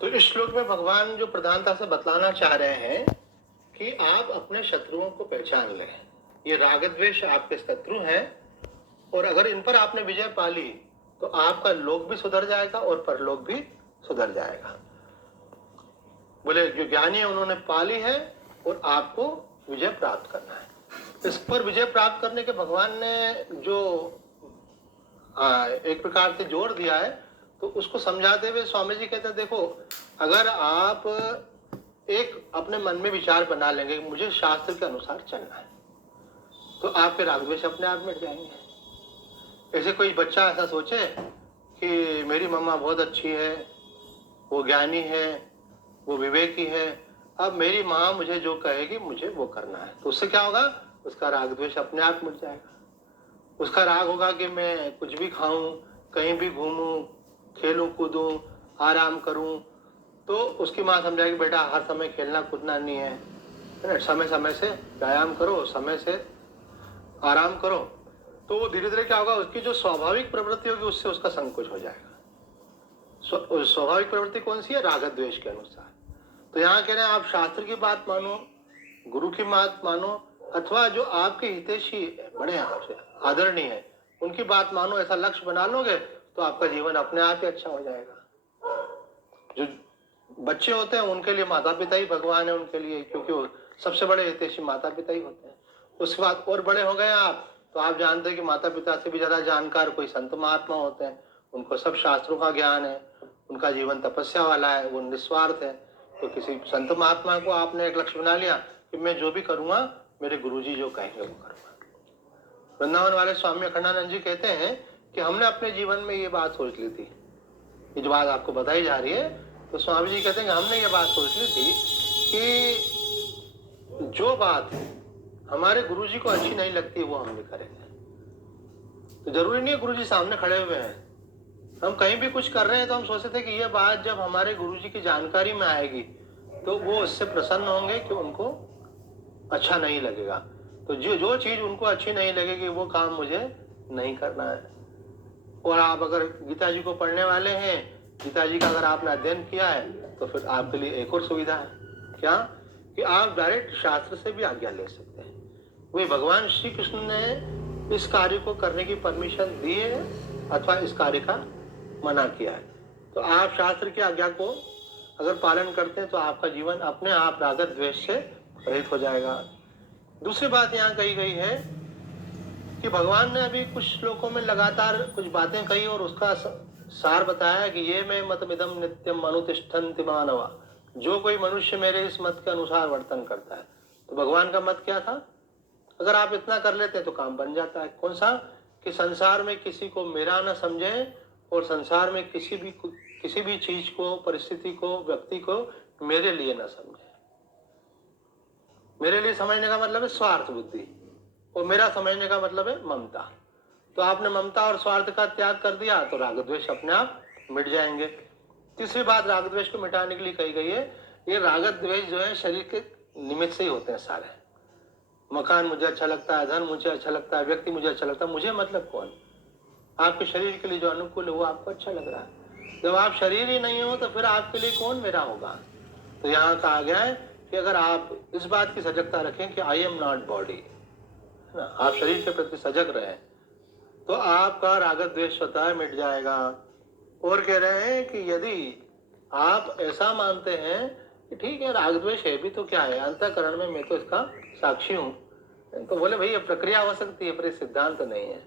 तो इस श्लोक में भगवान जो प्रधानता से बतलाना चाह रहे हैं कि आप अपने शत्रुओं को पहचान लें। ये राग द्वेष आपके शत्रु हैं, और अगर इन पर आपने विजय पा ली तो आपका लोक भी सुधर जाएगा और परलोक भी सुधर जाएगा। बोले जो ज्ञानी है उन्होंने पा ली है और आपको विजय प्राप्त करना है। इस पर विजय प्राप्त करने के भगवान ने जो एक प्रकार से जोर दिया है, तो उसको समझाते हुए स्वामी जी कहते हैं, देखो अगर आप एक अपने मन में विचार बना लेंगे मुझे शास्त्र के अनुसार चलना है, तो आपके राग द्वेष अपने आप मिट जाएंगे। ऐसे कोई बच्चा ऐसा सोचे कि मेरी मम्मा बहुत अच्छी है, वो ज्ञानी है, वो विवेकी है, अब मेरी माँ मुझे जो कहेगी मुझे वो करना है, तो उससे क्या होगा, उसका राग द्वेष अपने आप मिट जाएगा। उसका राग होगा कि मैं कुछ भी खाऊं, कहीं भी घूमूं, खेलूं कूदूं, आराम करूं, तो उसकी माँ समझाएगी बेटा हर समय खेलना कूदना नहीं है, समय समय से व्यायाम करो, समय से आराम करो। तो वो धीरे धीरे क्या होगा, उसकी जो स्वाभाविक प्रवृत्ति होगी उससे उसका संकोच हो जाएगा। स्वाभाविक प्रवृत्ति कौन सी है, राग द्वेष के अनुसार। तो यहाँ कह रहे हैं आप शास्त्र की बात मानो, गुरु की बात मानो, अथवा जो आपके हितैषी बड़े आपसे आदरणीय है उनकी बात मानो, ऐसा लक्ष्य बना लोगे तो आपका जीवन अपने आप ही अच्छा हो जाएगा। जो बच्चे होते हैं उनके लिए माता पिता ही भगवान है उनके लिए, क्योंकि वो सबसे बड़े हितैषी माता पिता ही होते हैं। उसके बाद और बड़े हो गए आप, तो आप जानते हैं कि माता पिता से भी ज्यादा जानकार कोई संत महात्मा होते हैं, उनको सब शास्त्रों का ज्ञान है, उनका जीवन तपस्या वाला है, वो निस्वार्थ है। तो किसी संत महात्मा को आपने एक लक्ष्य बना लिया कि मैं जो भी करूंगा मेरे गुरुजी जो कहेंगे वो करूंगा। वृंदावन वाले स्वामी अखंडानंद जी कहते हैं कि हमने अपने जीवन में ये बात सोच ली थी, ये जो बात आपको बताई जा रही है, तो स्वामी जी कहते हैं कि हमने ये बात सोच ली थी कि जो बात हमारे गुरुजी को अच्छी नहीं लगती वो हम भी करेंगे। तो जरूरी नहीं है गुरुजी सामने खड़े हुए हैं, हम कहीं भी कुछ कर रहे हैं तो हम सोचते थे कि ये बात जब हमारे गुरुजी की जानकारी में आएगी तो वो इससे प्रसन्न होंगे कि उनको अच्छा नहीं लगेगा, तो जो चीज उनको अच्छी नहीं लगेगी वो काम मुझे नहीं करना है। और आप अगर गीता जी को पढ़ने वाले हैं, गीता जी का अगर आपने अध्ययन किया है तो फिर आपके लिए एक और सुविधा है, क्या कि आप डायरेक्ट शास्त्र से भी आज्ञा ले सकते हैं। वही भगवान श्री कृष्ण ने इस कार्य को करने की परमिशन दी है अथवा इस कार्य का मना किया है। तो आप शास्त्र की आज्ञा को अगर पालन करते हैं तो आपका जीवन अपने आप राग द्वेष से रहित हो जाएगा। दूसरी बात यहाँ कही गई है कि भगवान ने अभी कुछ श्लोकों में लगातार कुछ बातें कही और उसका सार बताया कि ये मैं मतमिदं नित्यम अनुतिष्ठन्ति मानवा, जो कोई मनुष्य मेरे इस मत के अनुसार वर्तन करता है। तो भगवान का मत क्या था, अगर आप इतना कर लेते हैं तो काम बन जाता है। कौन सा, कि संसार में किसी को मेरा न समझे और संसार में किसी भी चीज को, परिस्थिति को, व्यक्ति को मेरे लिए न समझे। मेरे लिए समझने का मतलब है स्वार्थ बुद्धि, और मेरा समझने का मतलब है ममता। तो आपने ममता और स्वार्थ का त्याग कर दिया तो राग द्वेष अपने आप मिट जाएंगे। तीसरी बात राग द्वेष को मिटाने के लिए कही गई है, ये राग द्वेष जो है शरीर के निमित्त से ही होते हैं सारे। मकान मुझे अच्छा लगता है, धन मुझे अच्छा लगता है, व्यक्ति मुझे अच्छा लगता है, मुझे मतलब कौन, आपके शरीर के लिए जो अनुकूल है वो आपको अच्छा लग रहा है। जब आप शरीर ही नहीं हो तो फिर आपके लिए कौन मेरा होगा। तो यहाँ कहा गया है कि अगर आप इस बात की सजगता रखें कि आई एम नॉट बॉडी, आप शरीर के प्रति सजग रहे तो आपका राग द्वेष स्वतः मिट जाएगा। और कह रहे हैं कि यदि आप ऐसा मानते हैं कि ठीक है राग द्वेष है भी तो क्या है, अंतःकरण में मैं तो इसका साक्षी हूँ, तो बोले भाई ये प्रक्रिया हो सकती है पर ये सिद्धांत नहीं है,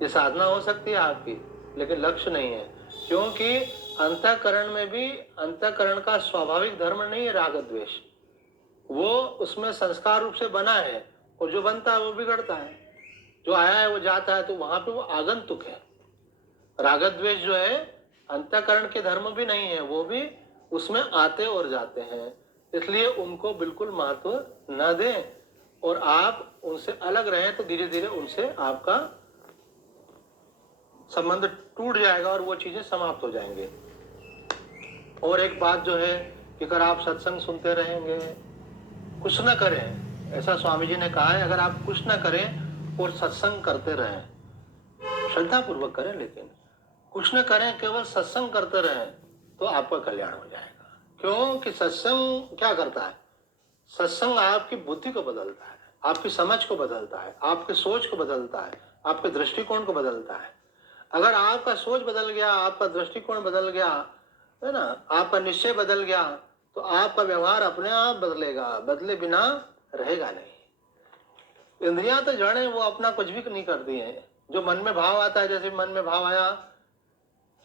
ये साधना हो सकती है आपकी लेकिन लक्ष्य नहीं है। क्योंकि अंतःकरण में भी, अंतःकरण का स्वाभाविक धर्म नहीं है राग द्वेष, वो उसमें संस्कार रूप से बना है, और जो बनता है वो बिगड़ता है, जो आया है वो जाता है, तो वहां पे वो आगंतुक है। राग द्वेष जो है अंतःकरण के धर्म भी नहीं है, वो भी उसमें आते और जाते हैं, इसलिए उनको बिल्कुल महत्व न दें और आप उनसे अलग रहें, तो धीरे धीरे उनसे आपका संबंध टूट जाएगा और वो चीजें समाप्त हो जाएंगे। और एक बात जो है कि अगर आप सत्संग सुनते रहेंगे, कुछ न करें, ऐसा स्वामी जी ने कहा है, अगर आप कुछ न करें और सत्संग करते रहें, श्रद्धा पूर्वक करें लेकिन कुछ न करें, केवल सत्संग करते रहें तो आपका कल्याण हो जाएगा। क्योंकि सत्संग क्या करता है? सत्संग आपकी बुद्धि को बदलता है, आपकी समझ को बदलता है, आपकी सोच को बदलता है, आपके दृष्टिकोण को बदलता है। अगर आपका सोच बदल गया, आपका दृष्टिकोण बदल गया, है ना, आपका निश्चय बदल गया, तो आपका व्यवहार अपने आप बदलेगा, बदले बिना रहेगा नहीं। इंद्रियां तो जड़ है, वो अपना कुछ भी नहीं करती हैं। जो मन में भाव आता है, जैसे मन में भाव आया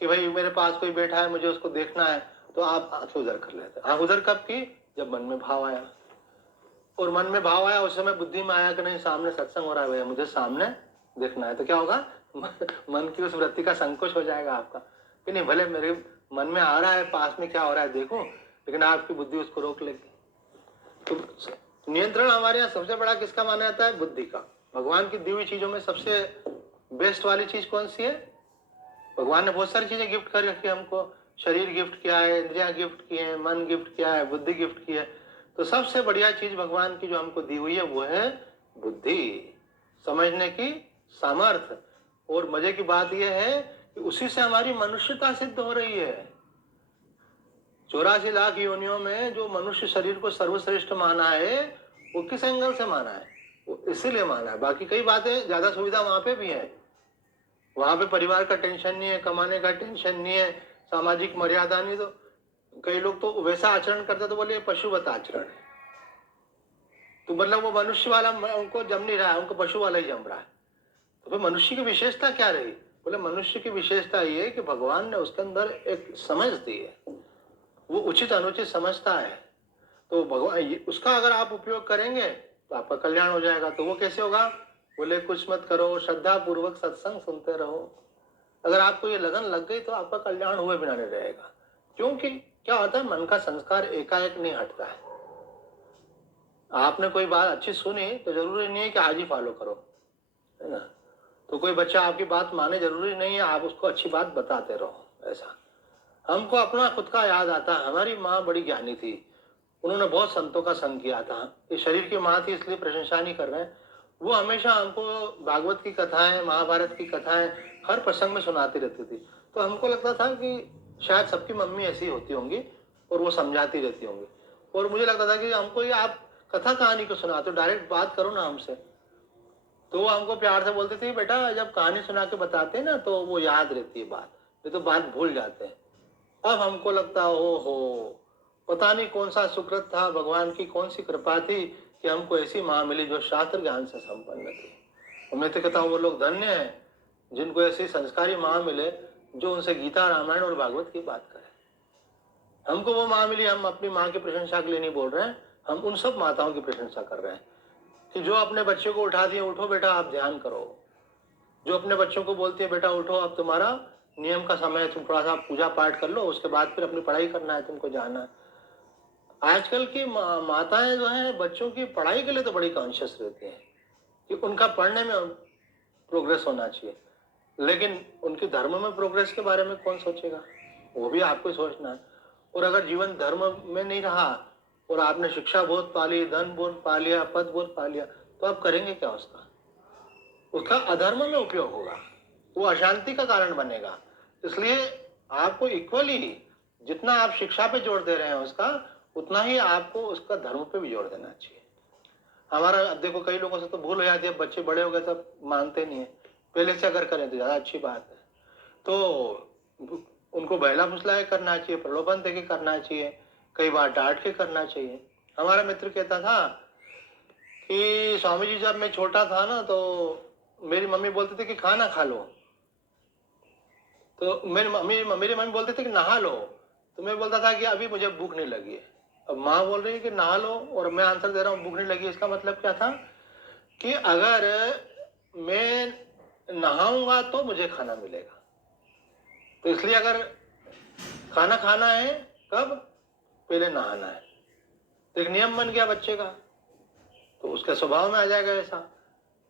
कि भाई मेरे पास कोई बैठा है, मुझे उसको देखना है, तो आप आंखें उधर कर लेते हैं। आंख उधर कब की? जब मन में भाव आया। और मन में भाव आया उस समय बुद्धि में आया कि नहीं, सामने सत्संग हो रहा है भैया, मुझे सामने देखना है, तो क्या होगा? मन की उस वृत्ति का संकोच हो जाएगा आपका कि नहीं, भले मेरे मन में आ रहा है, पास में क्या हो रहा है देखो, लेकिन आपकी बुद्धि उसको रोक लेगी। तो नियंत्रण हमारे यहाँ सबसे बड़ा किसका माना जाता है? बुद्धि का। भगवान की दी हुई चीजों में सबसे बेस्ट वाली चीज कौन सी है? भगवान ने बहुत सारी चीजें गिफ्ट कर रखी है हमको। शरीर गिफ्ट किया है, इंद्रियां गिफ्ट की है, मन गिफ्ट किया है, बुद्धि गिफ्ट की है। तो सबसे बढ़िया चीज भगवान की जो हमको दी हुई है वो है बुद्धि, समझने की सामर्थ्य। और मजे की बात यह है कि उसी से हमारी मनुष्यता सिद्ध हो रही है। 84 लाख योनियों में जो मनुष्य शरीर को सर्वश्रेष्ठ माना है, वो किस एंगल से माना है? वो इसीलिए माना है। बाकी कई बातें, ज्यादा सुविधा वहां पे भी है। वहां पे परिवार का टेंशन नहीं है, कमाने का टेंशन नहीं है, सामाजिक मर्यादा नहीं। तो कई लोग तो वैसा आचरण करते तो बोले पशुवत आचरण है। तो मतलब वो मनुष्य वाला उनको जम नहीं रहा है, उनको पशु वाला ही जम रहा है। तो फिर मनुष्य की विशेषता क्या रही? बोले मनुष्य की विशेषता ये कि भगवान ने उसके अंदर एक समझ दी है, वो उचित अनुचित समझता है। तो भगवान उसका अगर आप उपयोग करेंगे तो आपका कल्याण हो जाएगा। तो वो कैसे होगा? बोले कुछ मत करो, श्रद्धा पूर्वक सत्संग सुनते रहो। अगर आपको ये लगन लग गई तो आपका कल्याण हुए बिना नहीं रहेगा। क्योंकि क्या होता है, मन का संस्कार एकाएक नहीं हटता है। आपने कोई बात अच्छी सुनी तो जरूरी नहीं है कि आज ही फॉलो करो, है ना। तो कोई बच्चा आपकी बात माने, जरूरी नहीं है आप उसको अच्छी बात बताते रहो। ऐसा हमको अपना खुद का याद आता है। हमारी माँ बड़ी ज्ञानी थी, उन्होंने बहुत संतों का संग किया था। ये शरीर की माँ थी इसलिए प्रशंसा नहीं कर रहे हैं। वो हमेशा हमको भागवत की कथाएं, महाभारत की कथाएं हर प्रसंग में सुनाती रहती थी। तो हमको लगता था कि शायद सबकी मम्मी ऐसी होती होंगी और वो समझाती रहती होंगी। और मुझे लगता था कि हमको ये आप कथा कहानी को सुनाते हो, डायरेक्ट बात करो ना हमसे। तो वो हमको प्यार से बोलते थे, बेटा जब कहानी सुना के बताते हैं ना तो वो याद रहती है बात, नहीं तो बात भूल जाते हैं। अब हमको लगता ओ हो, पता नहीं कौन सा सुकृत था, भगवान की कौन सी कृपा थी कि हमको ऐसी माँ मिली जो शास्त्र ज्ञान से संपन्न थी। और मैं तो कहता हूँ वो लोग धन्य हैं जिनको ऐसी संस्कारी माँ मिले जो उनसे गीता, रामायण और भागवत की बात करे। हमको वो माँ मिली, हम अपनी माँ की प्रशंसा के लिए नहीं बोल रहे हैं, हम उन सब माताओं की प्रशंसा कर रहे हैं कि जो अपने बच्चे को उठा दिए, उठो बेटा आप ध्यान करो। जो अपने बच्चों को बोलती है बेटा उठो, अब तुम्हारा नियम का समय है, तुम थोड़ा सा पूजा पाठ कर लो, उसके बाद फिर अपनी पढ़ाई करना है, तुमको जाना है। आजकल की माताएं जो हैं बच्चों की पढ़ाई के लिए तो बड़ी कॉन्शियस रहती हैं कि उनका पढ़ने में प्रोग्रेस होना चाहिए, लेकिन उनके धर्म में प्रोग्रेस के बारे में कौन सोचेगा? वो भी आपको सोचना है। और अगर जीवन धर्म में नहीं रहा और आपने शिक्षा बहुत पा ली, धन बहुत पा लिया, पद बहुत पा लिया, तो आप करेंगे क्या? उसका अधर्म में उपयोग होगा, वो अशांति का कारण बनेगा। इसलिए आपको इक्वली जितना आप शिक्षा पे जोर दे रहे हैं उसका, उतना ही आपको उसका धर्म पे भी जोर देना चाहिए। हमारा अब देखो कई लोगों से तो भूल हो जाती है, बच्चे बड़े हो गए तब मानते नहीं है। पहले से अगर करें तो ज्यादा अच्छी बात है। तो उनको बहला फुसला करना चाहिए, प्रलोभन देके करना चाहिए, कई बार डांट के करना चाहिए। हमारा मित्र कहता था कि स्वामी जी जब मैं छोटा था ना तो मेरी मम्मी बोलती थी कि खाना खा लो, तो मेरी मम्मी बोलती थी कि नहा लो, तो मैं बोलता था कि अभी मुझे भूख नहीं लगी है। अब माँ बोल रही है कि नहा लो और मैं आंसर दे रहा हूँ भूख नहीं लगी। इसका मतलब क्या था कि अगर मैं नहाऊंगा तो मुझे खाना मिलेगा। तो इसलिए अगर खाना खाना है कब? पहले नहाना है। तो एक नियम बन गया बच्चे का, तो उसके स्वभाव में आ जाएगा ऐसा।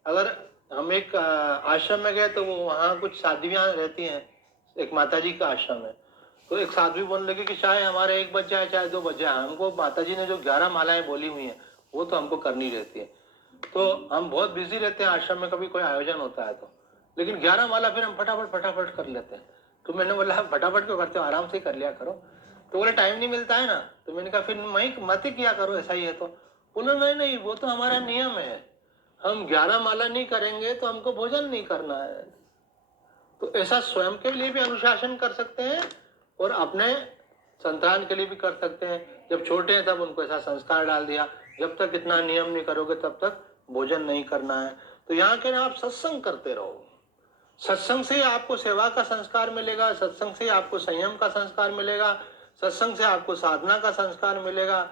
अगर हम एक आश्रम में गए तो वो वहाँ कुछ साध्वियाँ रहती हैं, एक माताजी का आश्रम है। तो एक साध्वी बोलने लगी कि चाहे हमारे 1 बज जाए चाहे 2 बज जाए, हमको माताजी ने जो 11 मालाएं बोली हुई हैं वो तो हमको करनी रहती है। तो हम बहुत बिजी रहते हैं आश्रम में, कभी कोई आयोजन होता है तो, लेकिन 11 माला फिर हम फटाफट कर लेते हैं। तो मैंने बोला फटाफट क्यों करते हो, आराम से कर लिया करो। तो बोले टाइम नहीं मिलता है ना। तो मैंने कहा फिर मत ही किया करो, ऐसा ही है। तो बोले नहीं नहीं, वो तो हमारा नियम है, हम 11 माला नहीं करेंगे तो हमको भोजन नहीं करना है। तो ऐसा स्वयं के लिए भी अनुशासन कर सकते हैं और अपने संतान के लिए भी कर सकते हैं। जब छोटे हैं तब उनको ऐसा संस्कार डाल दिया, जब तक इतना नियम नहीं करोगे तब तक भोजन नहीं करना है। तो यहाँ के ना आप सत्संग करते रहो, सत्संग से आपको सेवा का संस्कार मिलेगा, सत्संग से आपको संयम का संस्कार मिलेगा, सत्संग से आपको साधना का संस्कार मिलेगा,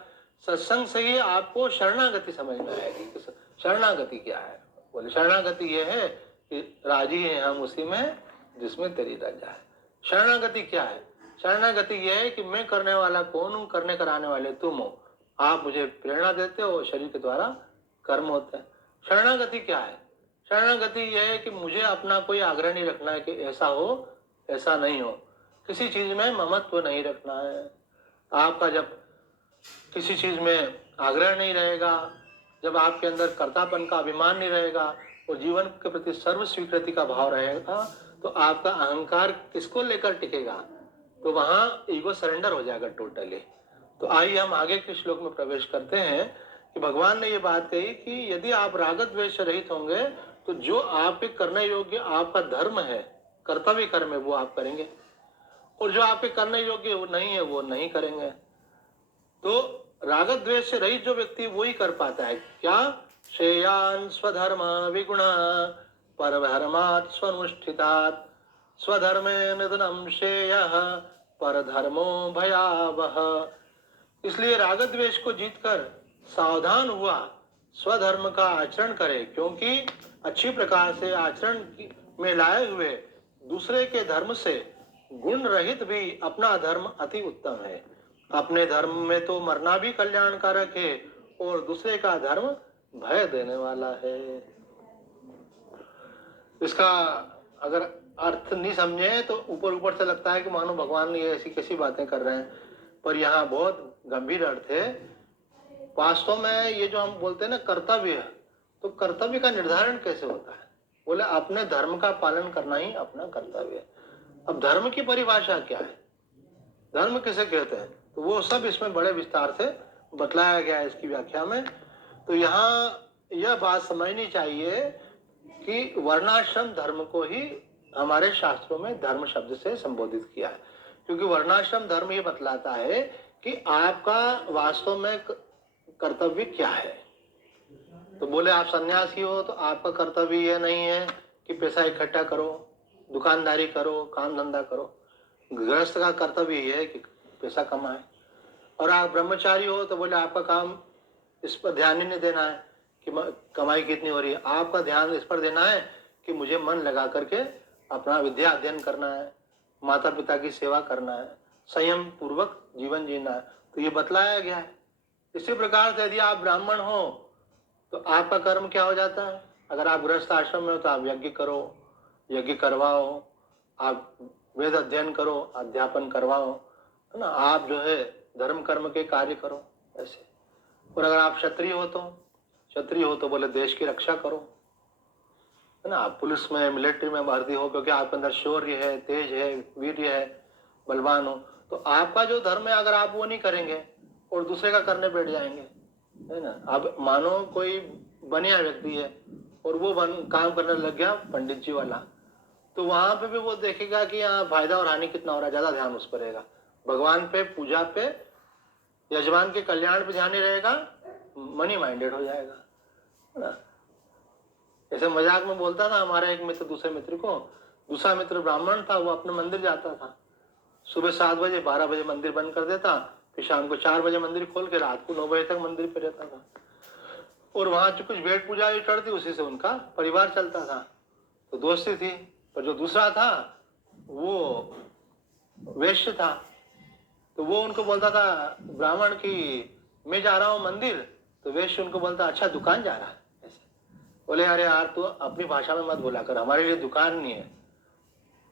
सत्संग से ही आपको शरणागति समझ में आएगी कि शरणागति क्या है। बोले शरणागति ये है कि राजी हैं हम उसी में जिसमें तेरी रजा है। शरणागति क्या है? शरणागति यह है कि मैं करने वाला कौन हूँ, करने कराने वाले तुम हो, आप मुझे प्रेरणा देते हो, शरीर के द्वारा कर्म होते हैं। शरणागति क्या है? शरणागति यह है कि मुझे अपना कोई आग्रह नहीं रखना है कि ऐसा हो ऐसा नहीं हो, किसी चीज में ममत्व नहीं रखना है। आपका जब किसी चीज में आग्रह नहीं रहेगा, जब आपके अंदर कर्तापन का अभिमान नहीं रहेगा और जीवन के प्रति सर्व स्वीकृति का भाव रहेगा, तो आपका अहंकार किसको लेकर टिकेगा? तो वहां ईगो सरेंडर हो जाएगा टोटली। तो आइए हम आगे के श्लोक में प्रवेश करते हैं कि भगवान ने ये बात कही कि यदि आप राग द्वेष रहित होंगे तो जो आपके करने योग्य आपका धर्म है, कर्तव्य कर्म है, वो आप करेंगे, और जो आपके करने योग्य वो नहीं है वो नहीं करेंगे। तो राग द्वेष से रहित जो व्यक्ति वो ही कर पाता है क्या? श्रेयान स्वधर्म विगुण परधर्मात् स्वनुष्ठितात् स्वधर्मे निधनम श्रेयः परधर्मो भयावह। इसलिए राग द्वेष को जीतकर सावधान हुआ स्वधर्म का आचरण करे, क्योंकि अच्छी प्रकार से आचरण में लाए हुए दूसरे के धर्म से गुण रहित भी अपना धर्म अति उत्तम है। अपने धर्म में तो मरना भी कल्याणकारक है और दूसरे का धर्म भय देने वाला है। इसका अगर अर्थ नहीं समझे तो ऊपर ऊपर से लगता है कि मानो भगवान ये ऐसी कैसी बातें कर रहे हैं, पर यहाँ बहुत गंभीर अर्थ है। वास्तव में ये जो हम बोलते हैं ना कर्तव्य, तो कर्तव्य का निर्धारण कैसे होता है? बोले अपने धर्म का पालन करना ही अपना कर्तव्य है। अब धर्म की परिभाषा क्या है, धर्म किसे कहते हैं, तो वो सब इसमें बड़े विस्तार से बतलाया गया है इसकी व्याख्या में। तो यहाँ यह बात समझनी चाहिए कि वर्णाश्रम धर्म को ही हमारे शास्त्रों में धर्म शब्द से संबोधित किया है, क्योंकि वर्णाश्रम धर्म ये बतलाता है कि आपका वास्तव में कर्तव्य क्या है। तो बोले आप सन्यासी हो तो आपका कर्तव्य यह नहीं है कि पैसा इकट्ठा करो, दुकानदारी करो, काम धंधा करो। गृहस्थ का कर्तव्य यह है कि पैसा कमाए। और आप ब्रह्मचारी हो तो बोले आपका काम इस पर ध्यान ही नहीं देना है कि कमाई कितनी हो रही है, आपका ध्यान इस पर देना है कि मुझे मन लगा करके अपना विद्या अध्ययन करना है, माता पिता की सेवा करना है, संयम पूर्वक जीवन जीना है। तो ये बतलाया गया है। इसी प्रकार से यदि आप ब्राह्मण हो तो आपका कर्म क्या हो जाता है? अगर आप गृहस्थ आश्रम में हो तो आप यज्ञ करो, यज्ञ करवाओ, आप वेद अध्ययन करो, अध्यापन करवाओ, है ना, आप जो है धर्म कर्म के कार्य करो ऐसे। और अगर आप क्षत्रिय हो तो बोले देश की रक्षा करो, है ना, आप पुलिस में मिलिट्री में भर्ती हो क्योंकि आपके अंदर शौर्य है, तेज है, वीर्य है, बलवान हो। तो आपका जो धर्म है अगर आप वो नहीं करेंगे और दूसरे का करने बैठ जाएंगे, है ना। अब मानो कोई बनिया व्यक्ति है और वो काम करने लग गया पंडित जी वाला, तो वहां पे भी वो देखेगा कि यहाँ फायदा और हानि कितना हो रहा है, ज्यादा ध्यान उस पर रहेगा। भगवान पे, पूजा पे, यजमान के कल्याण पे ध्यान नहीं रहेगा, मनी माइंडेड हो जाएगा, है ना। ऐसे मजाक में बोलता था हमारा एक मित्र दूसरे मित्र को, दूसरा मित्र ब्राह्मण था, वो अपने मंदिर जाता था, सुबह 7 बजे 12 बजे मंदिर बंद कर देता, फिर शाम को 4 बजे मंदिर खोल के रात को 9 बजे तक मंदिर पे रहता था। और वहां जो कुछ भेंट पूजा चढ़ती उसी से उनका परिवार चलता था, तो दोस्ती थी। पर जो दूसरा था वो वैश्य था, तो वो उनको बोलता था ब्राह्मण की मैं जा रहा हूँ मंदिर, तो वैश्य उनको बोलता अच्छा दुकान जा रहा है। ऐसे बोले अरे यार तू अपनी भाषा में मत बोला कर, हमारे लिए दुकान नहीं है,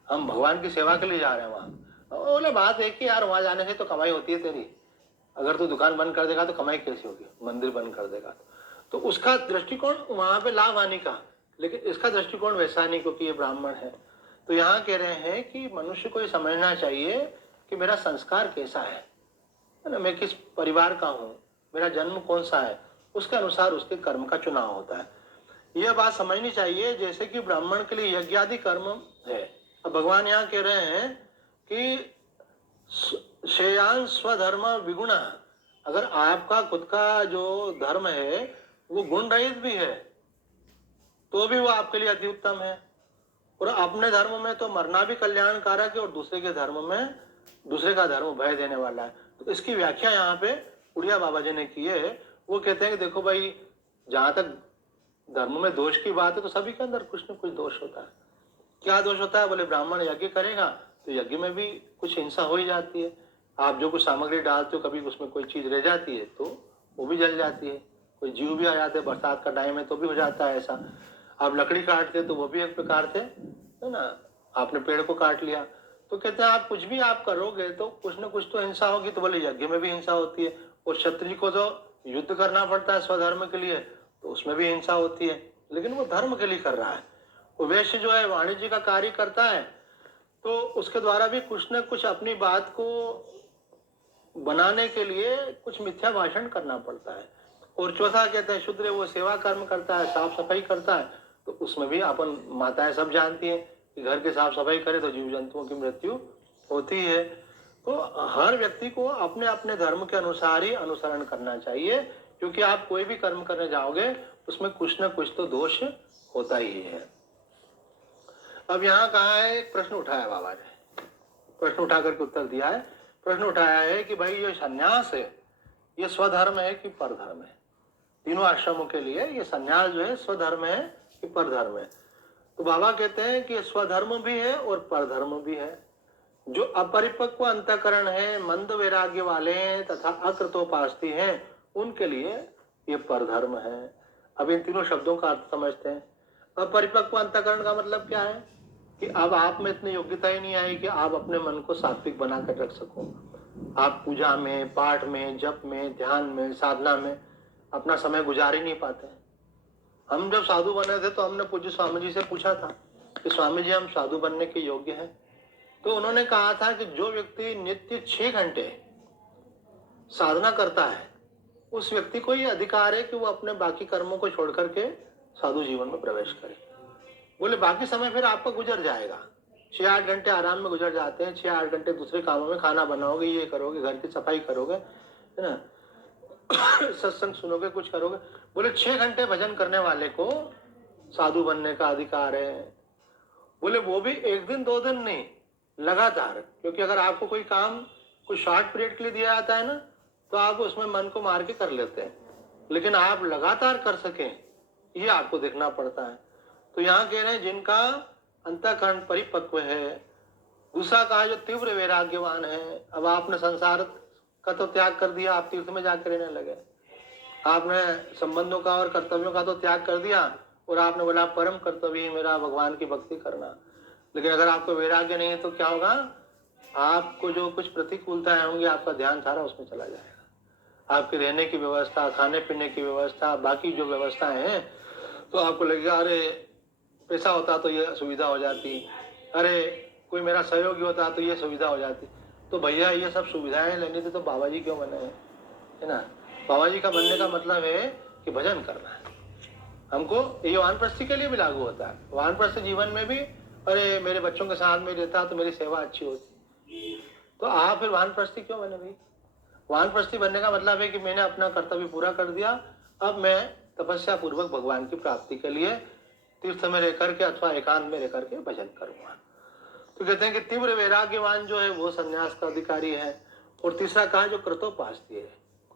हम भगवान की सेवा के लिए जा रहे हैं वहां। बोले बात है कि यार वहां जाने से तो कमाई होती है तेरी, अगर तू दुकान बंद कर देगा तो कमाई कैसी होगी, मंदिर बंद कर देगा तो उसका दृष्टिकोण वहां पे लाभ हानि का, लेकिन इसका दृष्टिकोण वैसा नहीं क्योंकि ये ब्राह्मण है। तो यहाँ कह रहे हैं कि मनुष्य को ये समझना चाहिए कि मेरा संस्कार कैसा है ना, मैं किस परिवार का हूँ, मेरा जन्म कौन सा है, उसके अनुसार उसके कर्म का चुनाव होता है। यह बात समझनी चाहिए जैसे कि ब्राह्मण के लिए यज्ञ आदि कर्म है। अब भगवान यहाँ कह रहे हैं कि श्रेयान स्वधर्म विगुण, अगर आपका खुद का जो धर्म है वो गुण रहित भी है तो भी वो आपके लिए अति उत्तम है। और अपने धर्म में तो मरना भी कल्याणकारक है और दूसरे के धर्म में दूसरे का धर्म भय देने वाला है। तो इसकी व्याख्या यहाँ पे उड़िया बाबा जी ने की है। वो कहते हैं कि देखो भाई, जहां तक धर्म में दोष की बात है तो सभी के अंदर कुछ न कुछ दोष होता है। क्या दोष होता है? बोले ब्राह्मण यज्ञ करेगा तो यज्ञ में भी कुछ हिंसा हो ही जाती है। आप जो कुछ सामग्री डालते हो कभी उसमें कोई चीज रह जाती है तो वो भी जल जाती है, कोई जीव भी आ जाते हैं, बरसात का टाइम है तो भी हो जाता है ऐसा। आप लकड़ी काटते तो वो भी एक प्रकार से है ना, आपने पेड़ को काट लिया। तो कहते हैं आप कुछ भी आप करोगे तो कुछ न कुछ तो हिंसा होगी। तो बोले यज्ञ में भी हिंसा होती है, और क्षत्रिय को तो युद्ध करना पड़ता है स्वधर्म के लिए, तो उसमें भी हिंसा होती है, लेकिन वो धर्म के लिए कर रहा है। वो वैश्य जो है वाणिज्य का कार्य करता है तो उसके द्वारा भी कुछ न कुछ अपनी बात को बनाने के लिए कुछ मिथ्या भाषण करना पड़ता है। और चौथा कहते हैं शूद्र, वो सेवा कर्म करता है, साफ सफाई करता है, तो उसमें भी अपन माताएं सब जानती हैं कि घर की साफ सफाई करे तो जीव जंतुओं की मृत्यु होती है। तो हर व्यक्ति को अपने अपने धर्म के अनुसार ही अनुसरण करना चाहिए, क्योंकि आप कोई भी कर्म करने जाओगे उसमें कुछ न कुछ तो दोष होता ही है। अब यहाँ कहा है, एक प्रश्न उठाया बाबा ने, प्रश्न उठा करके उत्तर दिया है। प्रश्न उठाया है कि भाई ये सन्यास है, ये स्वधर्म है कि परधर्म है? तीनों आश्रमों के लिए ये सन्यास जो है स्वधर्म है कि परधर्म है? तो बाबा कहते हैं कि स्वधर्म भी है और परधर्म भी है। जो अपरिपक्व अंतःकरण है, मंद वैराग्य वाले तथा अकृतोपास्ती हैं, उनके लिए ये परधर्म है। अब इन तीनों शब्दों का अर्थ समझते हैं। अपरिपक्व अंतःकरण का मतलब क्या है? कि अब आप में इतनी योग्यता ही नहीं आई कि आप अपने मन को सात्विक बना कर रख सको। आप पूजा में, पाठ में, जप में, ध्यान में, साधना में अपना समय गुजार ही नहीं पाते। हम जब साधु बने थे तो हमने पूज्य स्वामी जी से पूछा था कि स्वामी जी हम साधु बनने के योग्य हैं? तो उन्होंने कहा था कि जो व्यक्ति नित्य 6 घंटे साधना करता है उस व्यक्ति को ये अधिकार है कि वो अपने बाकी कर्मों को छोड़ करके साधु जीवन में प्रवेश करे। बोले बाकी समय फिर आपका गुजर जाएगा, 6-8 घंटे आराम में गुजर जाते हैं, 6-8 घंटे दूसरे कामों में, खाना बनाओगे, ये करोगे, घर की सफाई करोगे, है ना, सत्संग सुनोगे, कुछ करोगे। बोले 6 घंटे भजन करने वाले को साधु बनने का अधिकार है। बोले वो भी 1 दिन 2 दिन नहीं, लगातार। क्योंकि अगर आपको कोई काम कुछ शॉर्ट पीरियड के लिए दिया जाता है ना तो आप उसमें मन को मार के कर लेते हैं, लेकिन आप लगातार कर सकें ये आपको देखना पड़ता है। तो यहाँ कह रहे हैं जिनका अंतःकरण परिपक्व है। दूसरा कहा जो तीव्र वैराग्यवान है। अब आपने संसार का तो त्याग कर दिया, आप तीर्थ में जाकर रहने लगे। आपने संबंधों का और कर्तव्यों का तो त्याग कर दिया और आपने बोला परम कर्तव्य मेरा भगवान की भक्ति करना। लेकिन अगर आपको वैराग्य नहीं है तो क्या होगा? आपको जो कुछ प्रतिकूलताएं होंगी आपका ध्यान सारा उसमें चला जाएगा। आपके रहने की व्यवस्था, खाने पीने की व्यवस्था, बाकी जो व्यवस्थाएं हैं, तो आपको लगेगा अरे पैसा होता तो ये सुविधा हो जाती, अरे कोई मेरा सहयोगी होता तो ये सुविधा हो जाती। तो भैया ये सब सुविधाएं लेनी थी तो बाबा जी क्यों बने हैं, है ना? बाबा जी का बनने का मतलब है कि भजन करना है हमको। ये वानप्रस्थी के लिए भी लागू होता है। वानप्रस्थ जीवन में भी अरे मेरे बच्चों के साथ में रहता तो मेरी सेवा अच्छी होती। तो आप फिर वानप्रस्थी क्यों बने भाई? वानप्रस्थी बनने का मतलब है कि मैंने अपना कर्तव्य पूरा कर दिया, अब मैं तपस्या पूर्वक भगवान की प्राप्ति के लिए तीर्थ में रह करके अथवा एकांत में रह करके भजन करूंगा। तो कहते हैं कि तीव्र वैराग्यवान जो है वो संन्यास का अधिकारी है। और तीसरा कहा जो कृतोपास्ती है,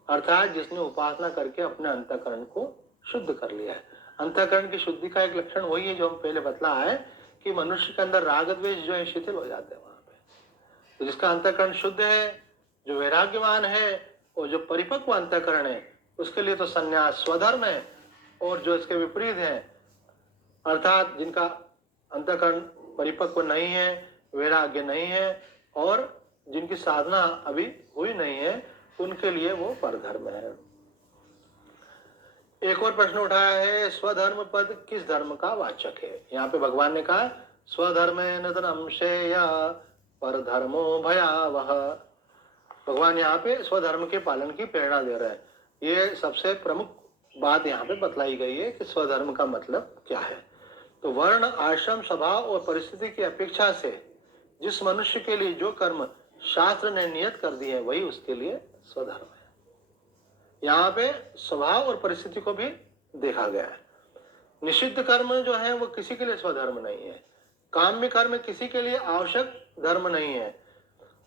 अर्थात जिसने उपासना करके अपने अंतःकरण को शुद्ध कर लिया है। अंतःकरण की शुद्धि का एक लक्षण वही है जो हम पहले बतला है कि मनुष्य के अंदर राग द्वेष जो है शिथिल हो जाते हैं वहां पे। तो जिसका अंतःकरण शुद्ध है, जो वैराग्यवान है और जो परिपक्व अंतःकरण है, उसके लिए तो संन्यास स्वधर्म है। और जो इसके विपरीत है, अर्थात जिनका अंतःकरण परिपक्व नहीं है, वैराग्य नहीं है और जिनकी साधना अभी हुई नहीं है, उनके लिए वो परधर्म है। एक और प्रश्न उठाया है, स्वधर्म पद किस धर्म का वाचक है? यहाँ पे भगवान ने कहा स्वधर्मेन धनं श्रेया परधर्मो भयावह। भगवान यहाँ पे स्वधर्म के पालन की प्रेरणा दे रहे हैं। ये सबसे प्रमुख बात यहाँ पे बतलाई गई है कि स्वधर्म का मतलब क्या है। तो वर्ण, आश्रम, स्वभाव और परिस्थिति की अपेक्षा से जिस मनुष्य के लिए जो कर्म शास्त्र ने नियत कर दिए हैं वही उसके लिए स्वधर्म है। यहाँ पे स्वभाव और परिस्थिति को भी देखा गया है। निषिद्ध कर्म जो है वो किसी के लिए स्वधर्म नहीं है। काम्य कर्म किसी के लिए आवश्यक धर्म नहीं है।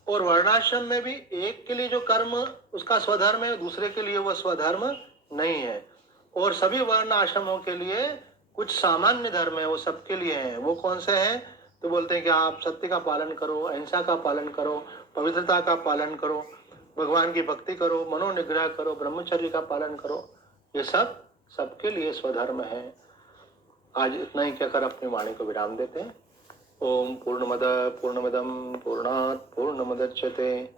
और वर्णाश्रम में भी एक के लिए जो कर्म उसका स्वधर्म है, दूसरे के लिए वो स्वधर्म नहीं है। और सभी वर्ण आश्रमों के लिए कुछ सामान्य धर्म है, वो सबके लिए हैं। वो कौन से हैं? तो बोलते हैं कि आप सत्य का पालन करो, अहिंसा का पालन करो, पवित्रता का पालन करो, भगवान की भक्ति करो, मनोनिग्रह करो, ब्रह्मचर्य का पालन करो। ये सब सबके लिए स्वधर्म है। आज इतना ही कहकर अपनी वाणी को विराम देते हैं। ओम पूर्णमदः पूर्णमिदं पूर्णात् पूर्णमुदच्यते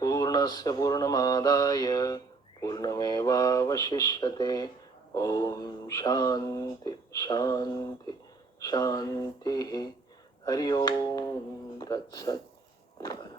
पूर्णस्य पूर्णमादाय पूर्णमेवावशिष्यते। ओम शांति शांति शांति। हरि ओम तत्सत्।